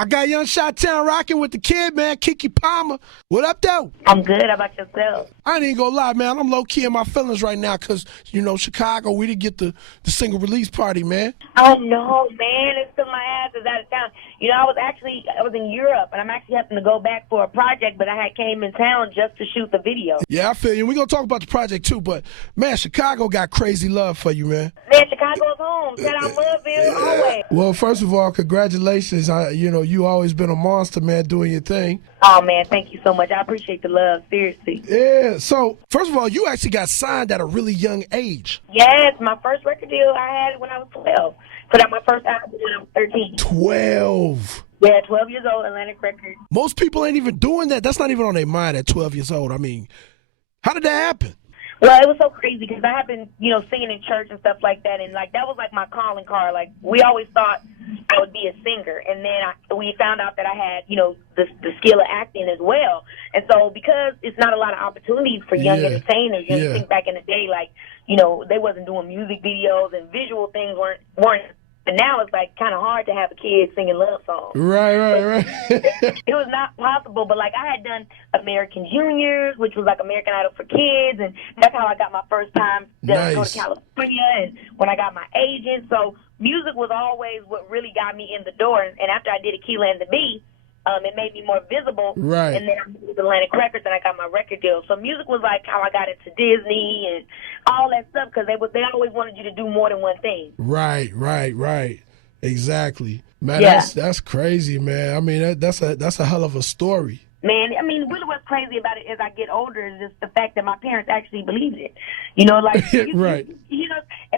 I got Young Chi-Town rocking with the kid, man, Keke Palmer. What up, though? I'm good. How about yourself? I ain't even gonna lie, man. I'm low-key in my feelings right now because, you know, Chicago, we didn't get the single release party, man. Oh, no, man. It's still my ass is out of town. You know, I was in Europe, and I'm actually having to go back for a project, but I had came in town just to shoot the video. Yeah, I feel you. We're going to talk about the project, too, but, man, Chicago got crazy love for you, man. Man, Chicago's home. Shout out Mudville, always. Well, first of all, congratulations. You always been a monster, man, doing your thing. Oh, man, thank you so much. I appreciate the love, seriously. Yeah, so, first of all, you actually got signed at a really young age. Yes, my first record deal I had when I was 12. Put out my first album when I was 13. 12. Yeah, 12 years old, Atlantic Records. Most people ain't even doing that. That's not even on their mind at 12 years old. I mean, how did that happen? Well, it was so crazy because I had been, singing in church and stuff like that, and that was my calling card. Like, we always thought I would be a singer, and then we found out that I had, the skill of acting as well. And so, because it's not a lot of opportunities for young entertainers, you think back in the day, they wasn't doing music videos and visual things weren't. And now it's kind of hard to have a kid singing love songs. Right. It was not possible, but I had done American Juniors, which was American Idol for kids, and that's how I got my first time to go to California, and when I got my agent. So music was always what really got me in the door. And after I did Aquila and the Bee, it made me more visible. Right. And then I moved to Atlantic Records and I got my record deal. So music was how I got into Disney and all that stuff because they always wanted you to do more than one thing. Right. Exactly. Man, yeah. that's crazy, man. I mean, that's a hell of a story. Man, I mean, really what's crazy about it as I get older is just the fact that my parents actually believed it. Right.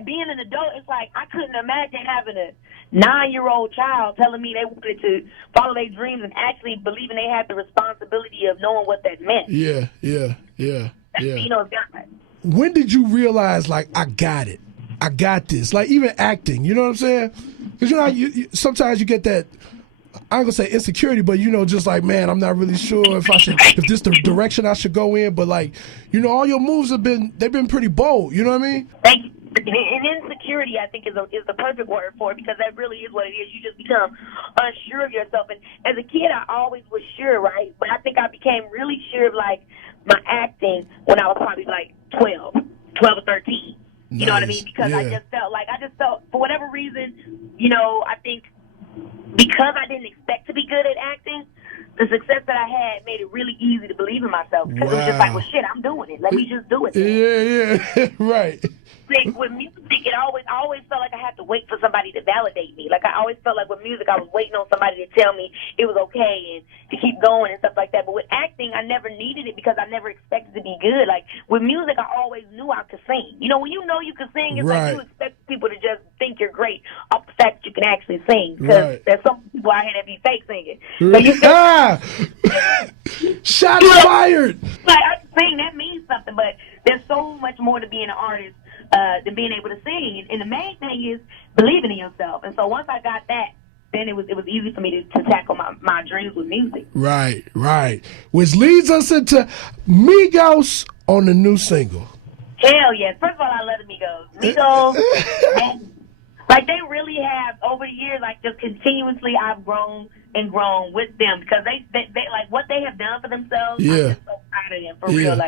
Being an adult, it's I couldn't imagine having a 9-year-old child telling me they wanted to follow their dreams and actually believing they had the responsibility of knowing what that meant. Yeah. God. When did you realize, I got it? I got this. Even acting, you know what I'm saying? Because, you sometimes you get that, I ain't gonna say insecurity, but just man, I'm not really sure if this the direction I should go in. But all your moves they've been pretty bold. You know what I mean? Thank you. And insecurity, I think, is the perfect word for it because that really is what it is. You just become unsure of yourself. And as a kid, I always was sure, right? But I think I became really sure of my acting when I was probably 12 or 13. You know what I mean? Because I just felt for whatever reason, I think because I didn't expect to be good at acting, the success that I had made it really easy to believe in myself. Because it was just shit, I'm doing it. Let me just do it. Yeah, right. With music, I always felt like I had to wait for somebody to validate me. I always felt like with music, I was waiting on somebody to tell me it was okay and to keep going and stuff like that. But with acting, I never needed it because I never expected to be good. With music, I always knew I could sing. When you know you can sing, it's you expect people to just think you're great off the fact that you can actually sing. Because there's some people out here that be fake singing. Shots fired! I sing, that means something, but there's so much more to being an artist than being able to sing. And the main thing is believing in yourself. And so once I got that, then it was easy for me to tackle my dreams with music. Right. Which leads us into Migos on the new single. Hell yes. First of all, I love the Migos. Migos, they really have, over the years, just continuously I've grown and grown with them because they what they have done for themselves, I'm just so proud of them, for real.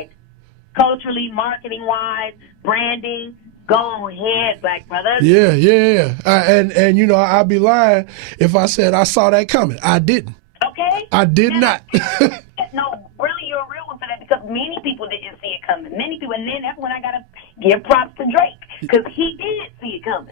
Culturally, marketing-wise, branding, go ahead, Black brothers. Yeah. And I'd be lying if I said I saw that coming. I didn't. Okay? I did not. No, really, you're a real one for that because many people didn't see it coming. Many people, and then that's when I got to give props to Drake because he did see it coming.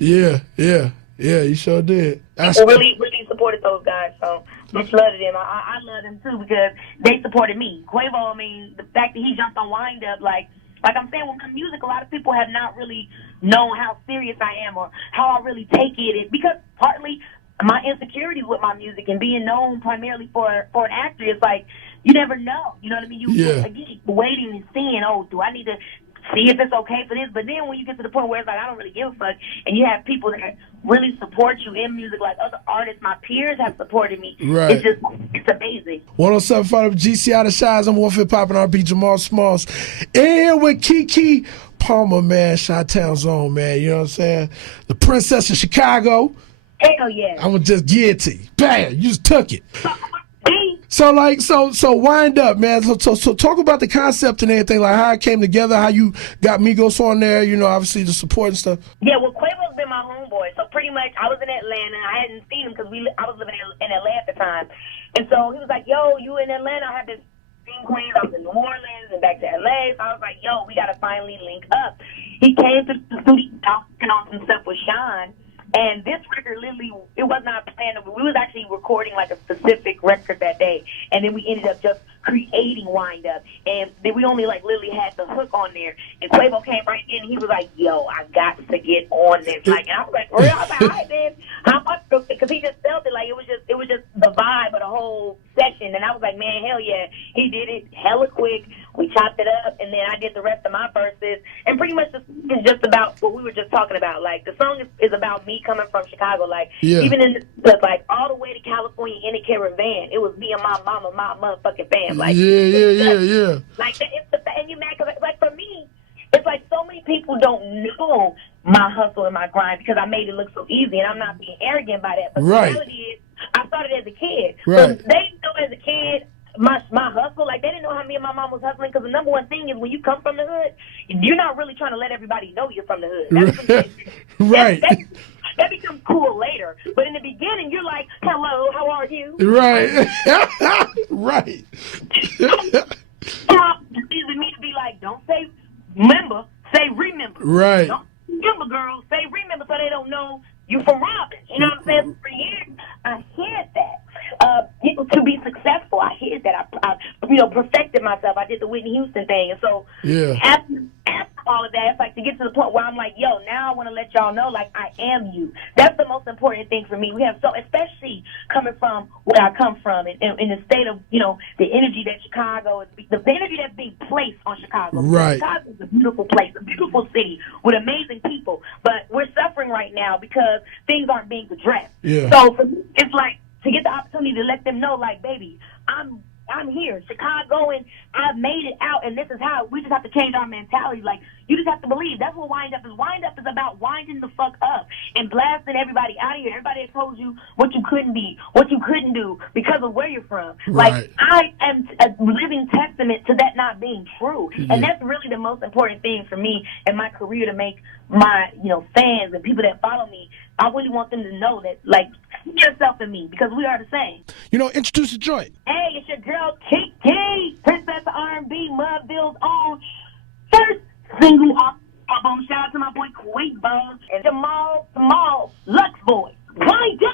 Yeah, he sure did. People really supported those guys, so much love to them. I love them too because they supported me. Quavo, the fact that he jumped on Wind Up, like I'm saying, with my music, a lot of people have not really known how serious I am or how I really take it. Because partly my insecurities with my music and being known primarily for an actor is you never know. You know what I mean? Again, waiting and seeing, do I need to see if it's okay for this? But then when you get to the point where it's I don't really give a fuck, and you have people that really support you in music, like other artists, my peers have supported me. Right. It's amazing. 107.5 GC out of Shies. I'm Warfare Poppin' RP Jamal Smallz. In here with Keke Palmer, man, Chi-Town Zone, man. You know what I'm saying? The Princess of Chicago. Hell yeah. I would just give it to you. Bam, you just took it. Me? So wind up, man. So talk about the concept and everything, like how it came together, how you got Migos on there, you know, obviously the support and stuff. Yeah, well, Quavo's been my homeboy, so pretty much I was in Atlanta. I hadn't seen him because I was living in Atlanta at the time, and so he was like, "Yo, you in Atlanta? I have this scene Queens. I was in New Orleans and back to LA." So I was like, "Yo, we gotta finally link up." He came to the studio talking on some stuff with Sean. And this record, literally, it was not planned. We was actually recording like a specific record that day, and then we ended up just creating Wind Up. And then we only like literally had the hook on there. And Quavo came right in, and he was like, "Yo, I got to get on this." Like, and I was like, "For real?" I was like, "All right, man." How much? Because he just felt it like it was just the vibe of the whole session. And I was like, "Man, hell yeah, he did it hella quick." We chopped it up, and then I did the rest of my verses. And pretty much it's just about what we were just talking about. Like, the song is about me coming from Chicago. Like, even in like all the way to California in a caravan, it was me and my mama, my motherfucking fam. Like, yeah. Like, and you mad because, like, for me, it's like so many people don't know my hustle and my grind because I made it look so easy, and I'm not being arrogant by that. But the reality is, I started as a kid. Right. So they didn't know as a kid my hustle. Like, they didn't know how me and my mom was hustling, because the number one thing is when you come from the hood, you're not really trying to let everybody know you're from the hood. That's right. That becomes cool later. But in the beginning, you're like, "Hello, how are you?" Right. Right. Easy me to be like, "Don't say remember, say remember." Right. Don't remember, girl, say remember, so they don't know you from Robin. You know what I'm saying? For years, I heard that. To be successful, I heard that. I perfected myself. I did the Whitney Houston thing. And so after all of that, it's like to get to the point where I'm like, "Yo, now I want to let y'all know, like, I am you." That's the most important thing for me. We have especially coming from where I come from, in the state of, the energy that Chicago is, the energy that's being placed on Chicago. Right. Chicago is a beautiful place, a beautiful city with amazing people, but we're suffering right now because things aren't being addressed. Yeah. So for me, it's like to get the opportunity to let them know, like, baby, I'm here, Chicago, and I've made it out, and this is how we just have to change our mentality. Like, you just have to believe. That's what Wind Up is. Wind Up is about winding the fuck up and blasting everybody out of here. Everybody that told you what you couldn't be, what you couldn't do because of where you're from. Right. Like, I am a living testament to that not being true. Yeah. And that's really the most important thing for me in my career, to make my, fans and people that follow me, I really want them to know that, like, see yourself in me, because we are the same. Introduce the joint. Hey, it's your girl, Kiki, Princess of R&B, Mudville's own first single album. Shout out to my boy Quavo and Jamal Smallz, Lux Boy.